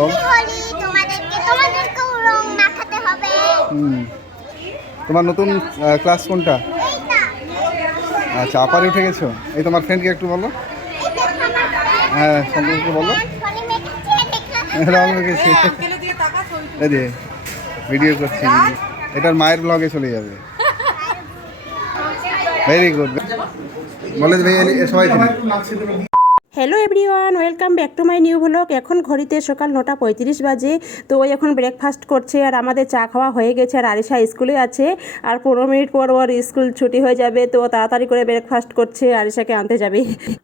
বল। তোমার নতুন ক্লাস কোনটা? আচ্ছা, আপারে উঠে গেছো। এই তোমার ফ্রেন্ডকে একটু বলো। হ্যাঁ, সম্পর্কে বলো। রং মেখেছি। এই যে ভিডিও করছি, এটার মায়ের ব্লগে চলে যাবে। Very good. বলে সবাই hello everyone, welcome back to my new blog. এখন ঘড়িতে সকাল 9:35 বাজে। তো ওই এখন ব্রেকফাস্ট করছে আর আমাদের চা খাওয়া হয়ে গেছে। আর আরিশা স্কুলে আছে, আর 15 মিনিট পর ওর স্কুল ছুটি হয়ে যাবে। তো তাড়াতাড়ি করে ব্রেকফাস্ট করছে, আরিশাকে আনতে যাবে।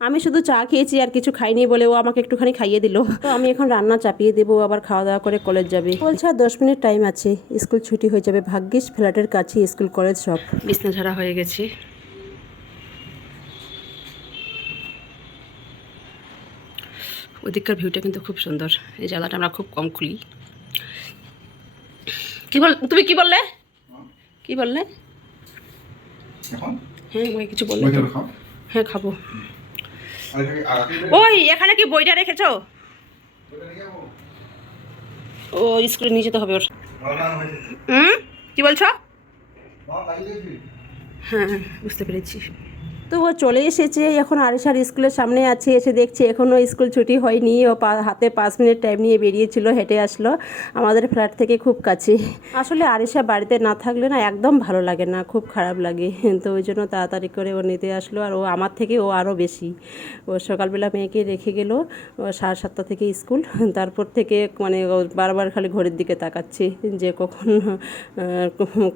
আমি শুধু চা খেয়েছি আর কিছু খাইনি বলে ও আমাকে একটুখানি খাইয়ে দিল। তো আমি এখন রান্না চাপিয়ে দেবো, আবার খাওয়া দাওয়া করে কলেজ যাবে। বলছে আর 10 মিনিট টাইম আছে, স্কুল ছুটি হয়ে যাবে। ভাগ্যিস ফ্ল্যাটের কাছে স্কুল কলেজ সব। বিছনা ঝাড়া হয়ে গেছে। ওদিককার ভিউটা কিন্তু খুব সুন্দর। এই জায়গাটা আমরা খুব কম খুলি। তুমি কি বললে? কি বললে? হ্যাঁ, আমাকে কিছু বললে? হ্যাঁ, খাবো। ওই এখানে কি বইটা রেখেছো? ও স্কুলে নিয়ে যেতে হবে ওর। কি বলছো? হ্যাঁ, বুঝতে পেরেছি। তো ও চলে এসেছে, এখন আরিশার স্কুলের সামনে আছে। এসে দেখছে এখনও স্কুল ছুটি হয়নি। ও হাতে 5 মিনিট টাইম নিয়ে বেরিয়েছিল, হেঁটে আসলো। আমাদের ফ্ল্যাট থেকে খুব কাছে। আসলে আরিশা বাড়িতে না থাকলে না একদম ভালো লাগে না, খুব খারাপ লাগে। তো ওই জন্য তাড়াতাড়ি করে ও নিতে আসলো। আর ও আমার থেকে ও আরও বেশি। ও সকালবেলা মেয়েকে রেখে গেল, 7:30 থেকে স্কুল। তারপর থেকে মানে ও বারবার খালি ঘড়ির দিকে তাকাচ্ছে যে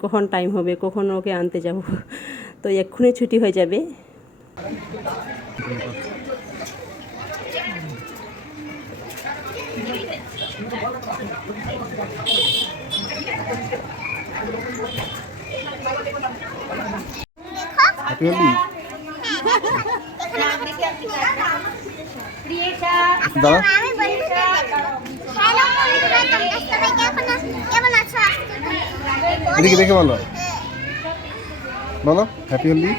কখন টাইম হবে, কখন ওকে আনতে যাব। তো এক্ষুনি ছুটি হয়ে যাবে। দাদা এদিকে দেখে বলো, বলো হ্যাপি হোলি।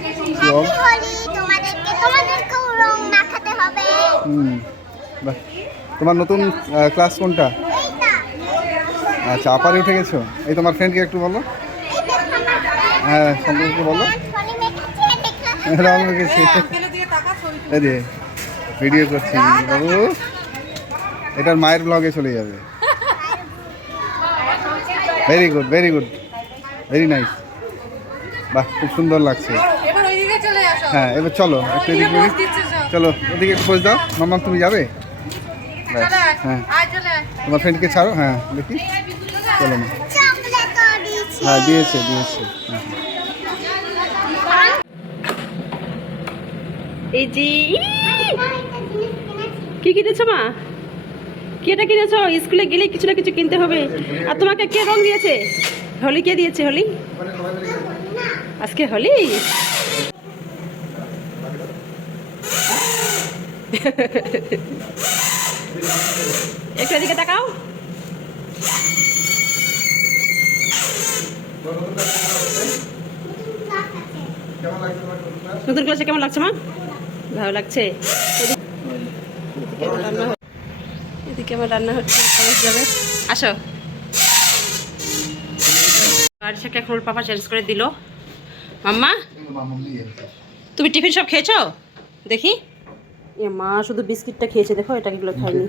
তোমার নতুন ক্লাস কোনটা? আচ্ছা, আপারে উঠে গেছো। এই তোমার ফ্রেন্ডকে একটু বলো। হ্যাঁ, সম্পর্কে বলো। রং মেখেছি। এই যে ভিডিও করছি, বাবু এটার মায়ের ব্লগে চলে যাবে। Very good, very good, very nice. বাহ, খুব সুন্দর লাগছে। হ্যাঁ, এবার চলো একটু এদিকে, চলো ওদিকে একটু পোজ দাও। মাম্মা তুমি যাবে? হ্যাঁ, তোমার ফ্রেন্ডকে ছাড়ো। হ্যাঁ, দেখি, চলো না। হ্যাঁ, দিয়েছে দিয়েছে। এই যে কি কিনেছো মা? কি এটা কিনেছো? স্কুলে গেলে কিছু না কিছু কিনতে হবে। আর তোমাকে কে রং দিয়েছে? হোলি কে দিয়েছে? হোলি আজকে হোলি। একটু এদিকে তাকাও। নতুন ক্লাসে কেমন লাগছে মা? ভালো লাগছে। এদিকে আমার রান্না হচ্ছে, কলেজ যাবে। আসো। আরিশাকে এখন পাপা চেঞ্জ করে দিল। মাম্মা তুমি টিফিন সব খেয়েছো? দেখি। এ মা শুধু বিস্কিটটা খেয়েছে, দেখো এটা এগুলো খাইনি।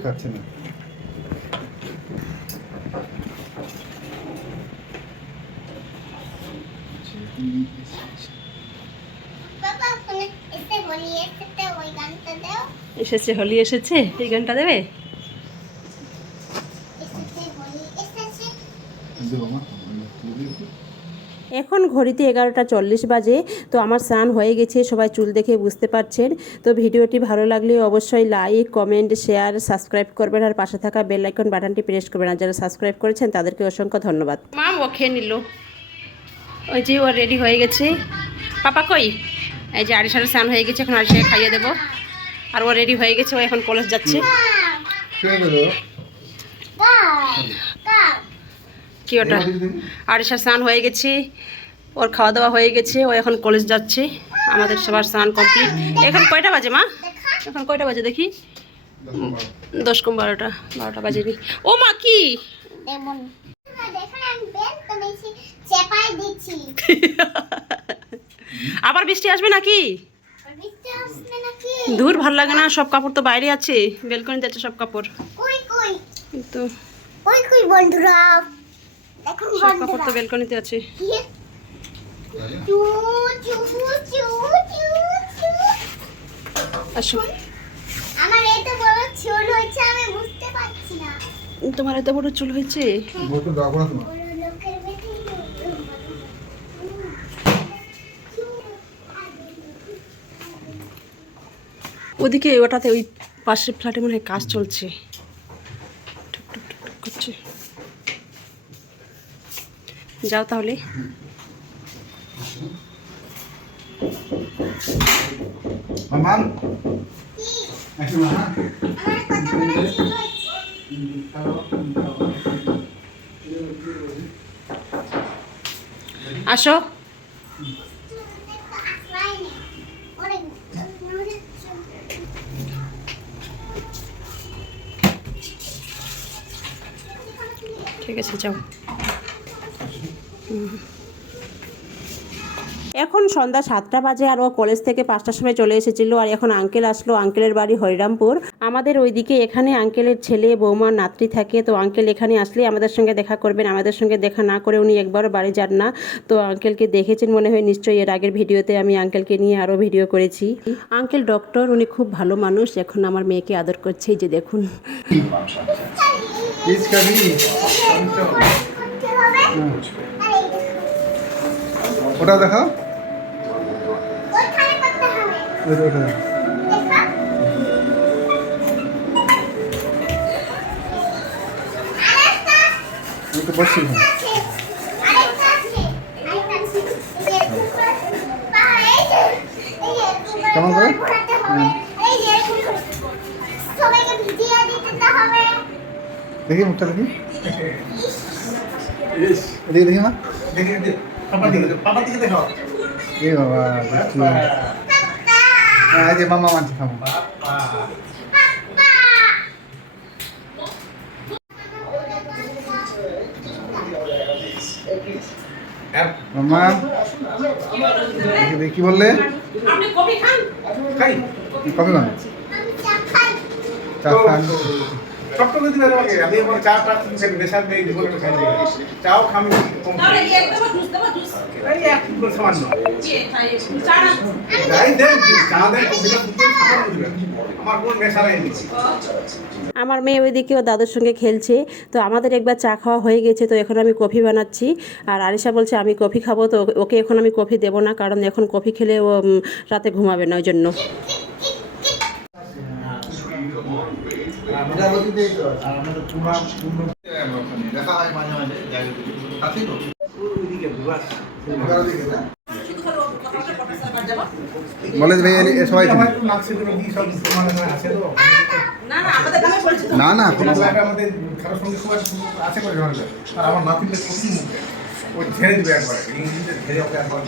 এসেছে, হোলি এসেছে, এই গানটা দেবে। এখন ঘড়িতে 11:40 বাজে। তো আমার স্নান হয়ে গেছে, সবাই চুল দেখে বুঝতে পারছেন। তো ভিডিওটি ভালো লাগলে অবশ্যই লাইক, কমেন্ট, শেয়ার, সাবস্ক্রাইব করবেন। আর পাশে থাকা বেল আইকন বাটনটি প্রেস করবেন। আর যারা সাবস্ক্রাইব করেছেন তাদেরকে অসংখ্য ধন্যবাদ। মা ও খেয়ে নিল। ওই যে ও রেডি হয়ে গেছে। পাপা কই? এই যে আরিশার স্নান হয়ে গেছে, এখন আরিশাকে খাইয়ে দেবো। আর ও রেডি হয়ে গেছে, ও এখন কলেজ যাচ্ছে। কি ওটা? আরিশার স্নান হয়ে গেছে, ওর খাওয়া দাওয়া হয়ে গেছে, ও এখন কলেজ যাচ্ছে। আমাদের সবার স্নান কমপ্লিট। এখন কয়টা বাজে মা? এখন কয়টা বাজে দেখি? 10 কম 12টা 12টা বাজেনি। ও মা কি এমন দেখেন আমি বেল তো নিছি চেপাই দিচ্ছি আবার বৃষ্টি আসবে নাকি? বৃষ্টি আসবে নাকি? দূর ভাল লাগে না, সব কাপড় তো বাইরে আছে, বেলকনিতে আছে সব কাপড়। কই কই কিন্তু কই কই বন্ধুরা দেখুন সব কাপড় তো বন্ধুরা বেলকনিতে আছে। চু চু চু চু চু আসো, আমার এত বড় চুল হয়েছে আমি বুঝতে পারছি না। তোমার এত বড় চুল হয়েছে? বোতল দাও না তোমার। বড় লোকের বেটি ওদিকে ওটাতে ওই পাশের ফ্ল্যাটে মনে হয় কাজ চলছে, টুক টুক টুক টুক করছে। যাও তাহলে। মামান কি একটু না। আমার কত বড় চুল হয়েছে আসো, আসলাই নেই অনেক ঠিক আছে যাও। এখন সন্ধ্যা 7টা বাজে আর ও কলেজ থেকে 5টার সময় চলে এসেছিল। আর এখন আঙ্কেল আসলো, আঙ্কেলের বাড়ি হরিরামপুর। আমাদের ওইদিকে এখানে আঙ্কেলের ছেলে বৌমা নাতনি থাকে, তো আঙ্কেল এখানে আসলে আমাদের সঙ্গে দেখা করবেন। আমাদের সঙ্গে দেখা না করে উনি একবারও বাড়ি যান না। তো আঙ্কেলকে দেখেছেন মনে হয় নিশ্চয়ই, এর আগের ভিডিওতে আমি আঙ্কেলকে নিয়ে আরও ভিডিও করেছি। আঙ্কেল ডক্টর, উনি খুব ভালো মানুষ। এখন আমার মেয়েকে আদর করছে, এই যে দেখুন। পিস খাবি? করতে হবে আর এই ওটা দেখাও। ওইখানে করতে হবে ওটা ওটা দেখা আরেকটা আমি তো বসছি এখানে। আছে আরেকটা আছে এই যে কেমন করে? ঘোরাতে হবে এই যে সবাইকে ভিডিও দিতে হবে দেখি মুখটা দেখি। এদিকে দেখি মা। এ বাবা দেখছি। হ্যাঁ এই যে মামা মানছি খাবো। মামা দেখি দেখি কি বললে? আপনি কফি খান? কি কফি বানাও? আমি চা খাই চা খান? সবটুকু দিলে আমাকে আমি আমার চাটা সেটা নেশার নেই জীবনে খাই দিই চাও খামি কম তাহলে এই একদম জুস দেবো, জুস এই এক করে সামান্য দিয়ে খাই, চা না। যাই দেন চা দেন কফিটা খুব সামান্য দিবেন আমার কোনো নেশা নেই আমার মেয়ে ওইদিকে ও দাদুর সঙ্গে খেলছে। তো আমাদের একবার চা খাওয়া হয়ে গেছে, তো এখন আমি কফি বানাচ্ছি। আর আরিশা বলছে আমি কফি খাবো, তো ওকে এখন আমি কফি দেবো না, কারণ এখন কফি খেলে ও রাতে ঘুমাবে না, ওই জন্য। দেখা হয় মাঝে মাঝে আছে তো ওইদিকে বাস বলে ভাই এ সবাই কিনে। আমার নাকছে কোনো কি সব মানে আছে তো না না কোনো আমাদের কারোর সঙ্গে খুব আছে করে জানা যায় আর আমার নাতিদের প্রতি মুখে ওই ঝেড়ে দিবে একবার ইংরেজিতে ঝেড়ে ওকে একবার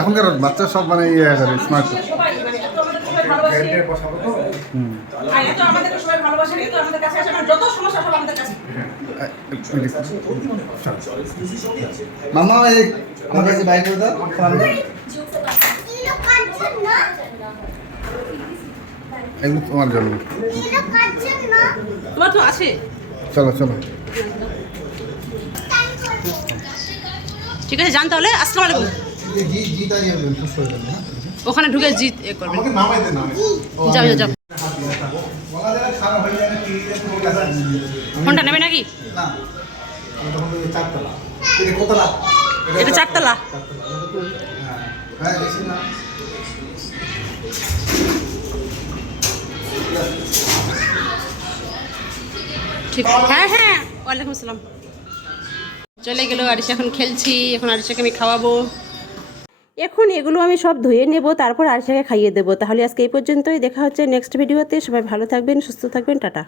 এখনকার বাচ্চা সব মানে ইয়ে করে স্মার্ট। ঝেড়ে বসাবো তো মামা এই আমার কাছে বাইক করে দাও। কিলো কাটছেন না এগুলো তোমার জন্য। কিলো কাটছেন না তোমার তো আছে। চলো চলো। ঠিক আছে, যান তাহলে। আসসালামু আলাইকুম। জি জি দাঁড়িয়ে খুশ করে দেন। ওখানে ঢুকে জিত এ করবেন। আমাকে নামাই দেন নামে যাও যাও যাও। বলা যায় খারাপ হয়ে যায় কি তোমার কাছে ফোনটা নেবে নাকি? না আমি তখন ওই চারতলা এটা কতলা এটা 4তলা। হ্যাঁ দেখছি না। ঠিক, হ্যাঁ হ্যাঁ, ওয়ালাইকুম আসসালাম। চলে গেল আরিশা, এখন খেলছি। এখন আরিশাকে আমি খাওয়াবো। এখন এগুলো আমি সব ধুয়ে নেব, তারপর আরিশাকে খাইয়ে দেবো। তাহলে আজকে এই পর্যন্তই, দেখা হচ্ছে নেক্সট ভিডিওতে। সবাই ভালো থাকবেন, সুস্থ থাকবেন, টাটা।